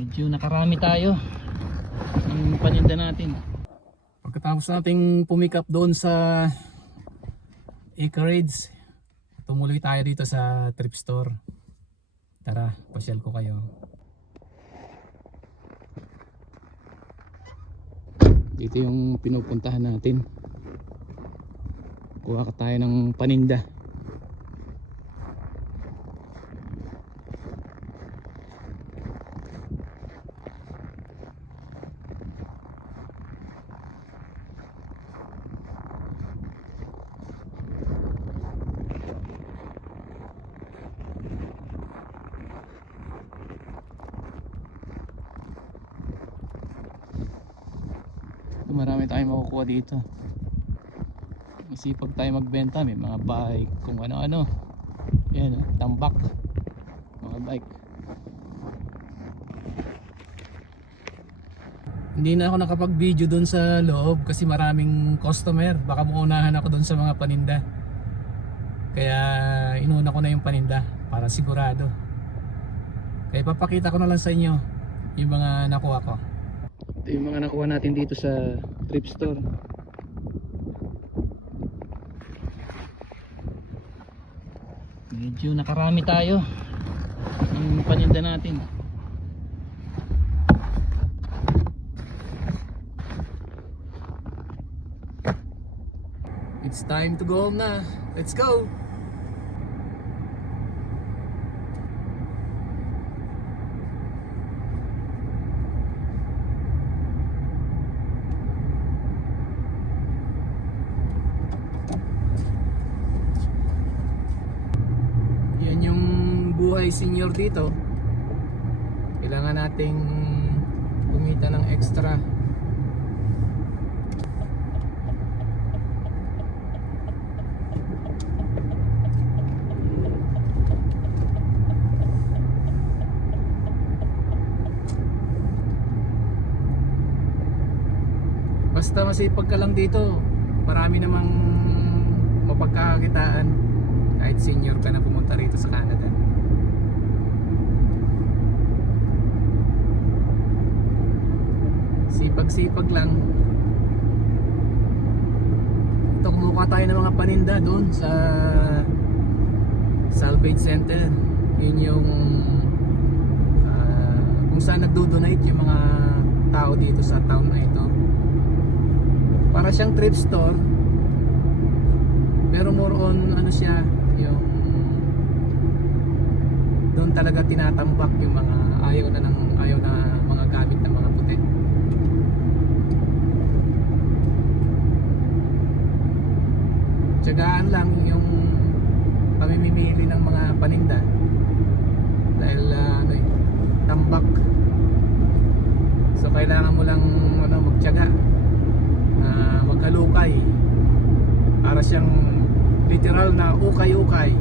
Medyo nakarami tayo ng paninda natin. Pagkatapos nating pumikap doon sa Acreage, tumuloy tayo dito sa thrift store. Tara, pasyal ko kayo. Dito yung pinupuntahan natin. Kuha ka tayo ng paninda. Marami tayong makukuha dito. Masipag tayo magbenta, may mga bike, kung ano-ano. Yan, tambak, mga bike. Hindi na ako nakapag-video doon sa loob kasi maraming customer. Baka maunahan ako doon sa mga paninda. Kaya inuna ko na yung paninda para sigurado. Kaya papakita ko na lang sa inyo yung mga nakuha ko. Ito yung mga nakuha natin dito sa thrift store. Medyo nakarami tayo ng paninda natin. It's time to go home na. Let's go! Buhay senior dito, kailangan nating kumita ng extra. Basta masipag ka lang dito, marami namang mapagkakakitaan kahit senior ka na pumunta rito sa Canada. Sipag-sipag lang. Ito, kumuha tayo ng mga paninda doon sa Salvage Center. Yun yung kung saan nagdo-donate yung mga tao dito sa town na ito. Para siyang thrift store, pero more on ano siya, yung doon talaga tinatambak yung mga ayaw na mga gamit ng mga puti. Tiyagaan lang yung pamimili ng mga paninda dahil tambak. So kailangan mo lang magtiyaga, magkalukay, para siyang literal na ukay-ukay.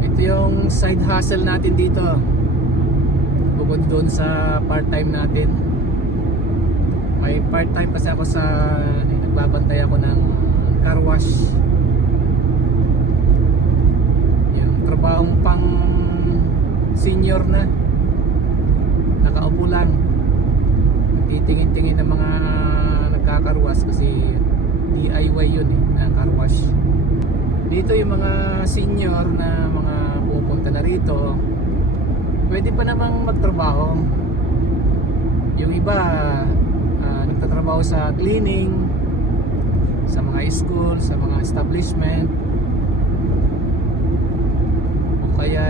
Ito yung side hustle natin dito, bukod doon sa part-time natin. May part-time kasi ako sa nagbabantay ako ng car wash. Yung trabahong pang senior na, nakaupo lang, titingin-tingin ng mga nagkakarwas kasi DIY yun na car wash. Dito yung mga senior na mga pupunta na rito, pwede pa namang magtrabaho. Yung iba nagtatrabaho sa cleaning, sa mga school, sa mga establishment, o kaya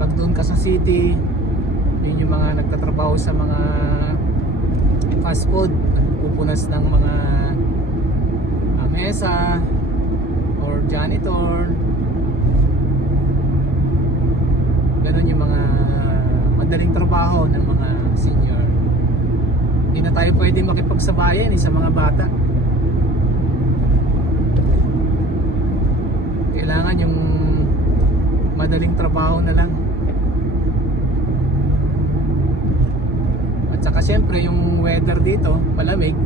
pag doon ka sa city, yun yung mga nagtatrabaho sa mga fast food, nagpupunas ng mga mesa or janitor. Ganon yung mga madaling trabaho ng mga senior. Hindi na tayo pwede makipagsabayan sa mga bata. Kailangan yung madaling trabaho na lang. At saka syempre yung weather dito malamig,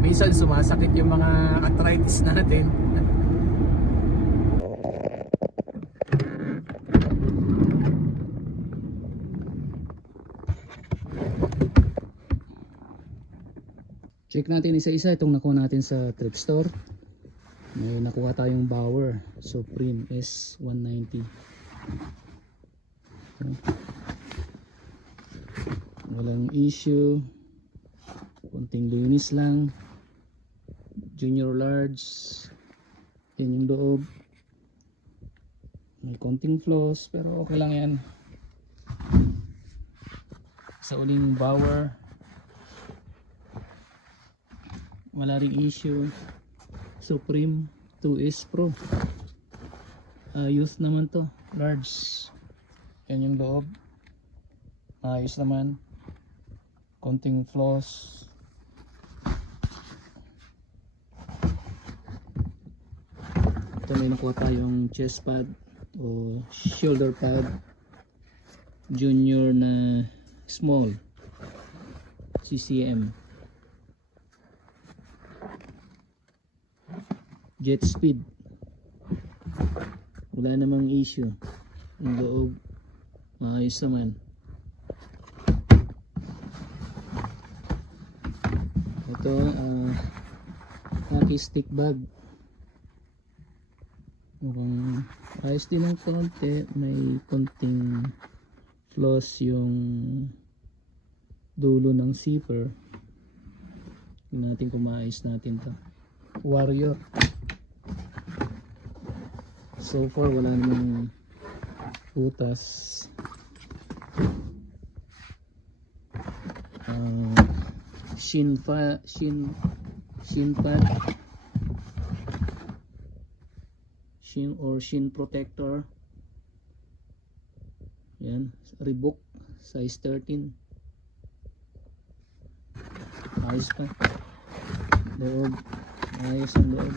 minsan sumasakit yung mga arthritis natin. Check natin isa-isa itong nakuha natin sa thrift store. May nakuha tayong Bauer Supreme S190. Walang issue. Konting linis lang. Junior large. Yan yung loob. May konting flaws pero okay lang yan. Sa uling Bauer, wala ring issue. Supreme 2S Pro, youth naman to, large. Yan yung loob, ayos naman. Konting flaws. Ito may nakuha tayong chest pad o shoulder pad, junior na small CCM, jet speed, wala namang issue. Yung loob maayos naman. Ito hockey stick bag, mukhang ayos din ng konti. May konting flaws yung dulo ng zipper. Tingnan natin kung maayos natin to. Warrior, so far wala namang butas. Shin pad, shin or shin protector. Yan, Reebok size 13. Ayos pa. Loob, ayos ang loob.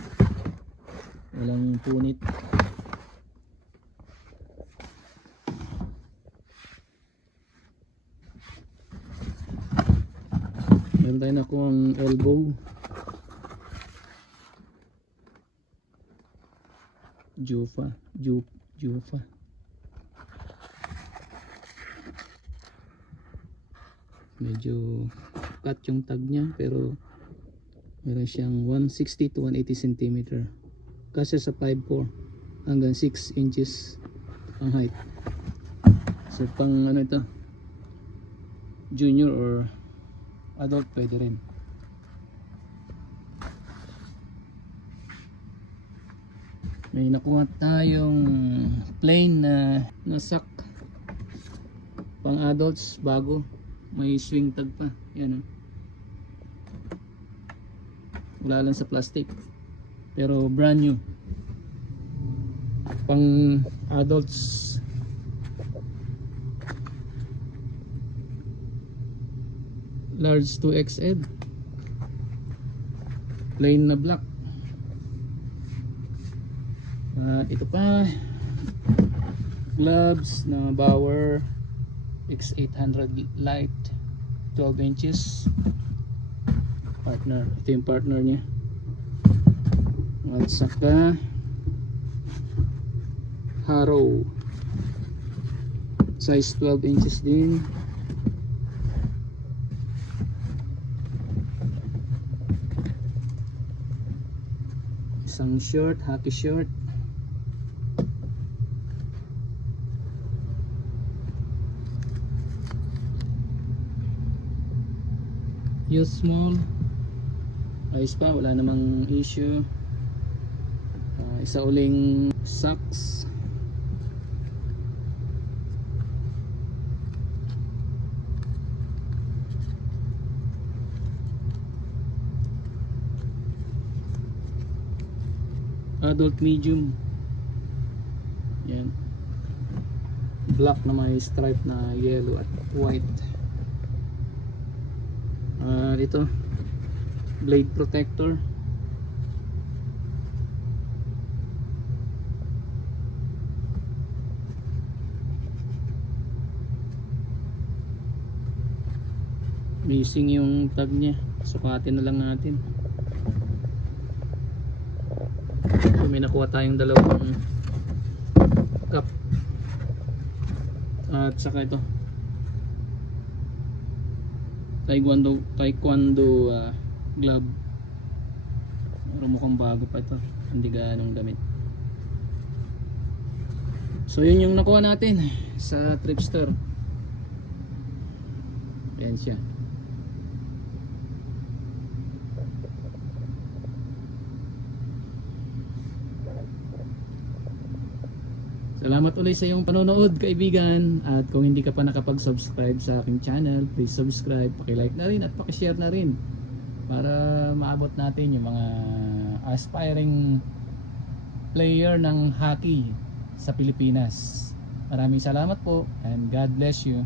Walang punit. Meron tayo na akong elbow. Jufa. Medyo cut yung tag niya pero meron siyang 160 to 180 cm. Kasi sa 5'4" hanggang 6 inches ang height. So pang ano ito, junior or adult pwede rin. May nakuha tayong plain na sock pang adults, bago. May swing tag pa. Yan, wala lang sa plastic pero brand new, pang adults. Large 2XL, plain na black. Ito pa, gloves na Bauer X800 light, 12 inches. Partner, ito yung partner niya. At saka Harrow, size 12 inches din. Isang short, hockey short. Use small, ayos pa, wala namang issue. Isa uling socks. Adult medium. Yan, black na may stripe na yellow at white. Ito, blade protector. Missing yung tag niya, sukatin na lang natin. So, may nakuha tayong dalawang cup at saka ito taekwondo glove. Pero mukhang bago pa ito, hindi ganong gamit. So yun yung nakuha natin sa thrift store. Ayan siya. Salamat ulit sa iyong panonood, kaibigan. At kung hindi ka pa nakapag-subscribe sa aking channel, please subscribe, paki-like na rin at paki-share na rin para maabot natin yung mga aspiring player ng hockey sa Pilipinas. Maraming salamat po and God bless you.